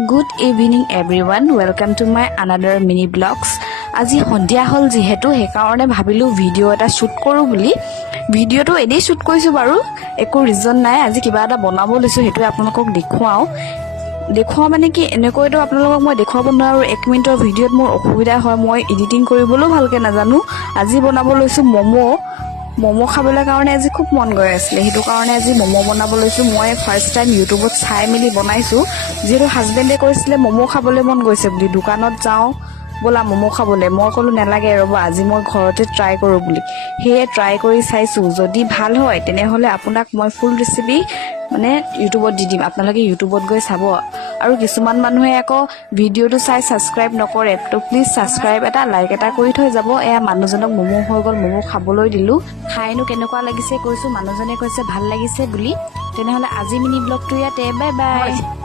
Good evening everyone, welcome to my another mini vlogs. আজি সন্ধিয়া হল যেহেতু হেকাৰণে ভাবিলো ভিডিও এটা শুট কৰো বুলি ভিডিওটো এডি শুট কৰিছো বাৰু একো ৰিজন নাই আজি কিবা এটা বনাব লৈছো হেতু আপোনালোকক দেখুৱা মানে কি এনেকৈতো আপোনালোকক মই দেখুৱাব নোৱাৰো 1 মিনিটৰ ভিডিওত মোৰ অসুবিধা হয় মই এডিটিং কৰিবলৈ ভালকে নাজানো আজি বনাব লৈছো মমো খাবলৈ কাৰণে আজি খুব মন গৈ আছিল হেতু কাৰণে আজি মমো বনাব লৈছো মই ফাৰ্স্ট টাইম ইউটিউবত চাই মিলি বনাইছো যেটো হাজবেণ্ডে কৈছিলে মমো খাবলৈ মন গৈছে বুলি দোকানত যাও বলা মমো খাবলৈ মই কলো নেলাগে ৰব আজি মই ঘৰতে ট্ৰাই কৰো বুলি হেয়ে ট্ৰাই কৰি চাইছো যদি ভাল হয় তেনেহলে আপোনাক মই ফুল ৰেচিপি মানে ইউটিউবত দি দিম আপোনালোকে ইউটিউবত গৈ চাব আৰু কিছুমান মানুহে আকৌ ভিডিওটো চাই সাবস্ক্ৰাইব নকৰে তো প্লিজ সাবস্ক্ৰাইব এটা লাইক এটা কৰি থৈ যাব এয়া মানুহজনক মমো হৈ গল মমো খাবলৈ দিলো খাইনো কেনেকুৱা লাগিছে কৈছো মানুহজনে কৈছে ভাল লাগিছে বুলি তেনেহলে আজি মিনি ব্লগটো ইয়াতে বাই বাই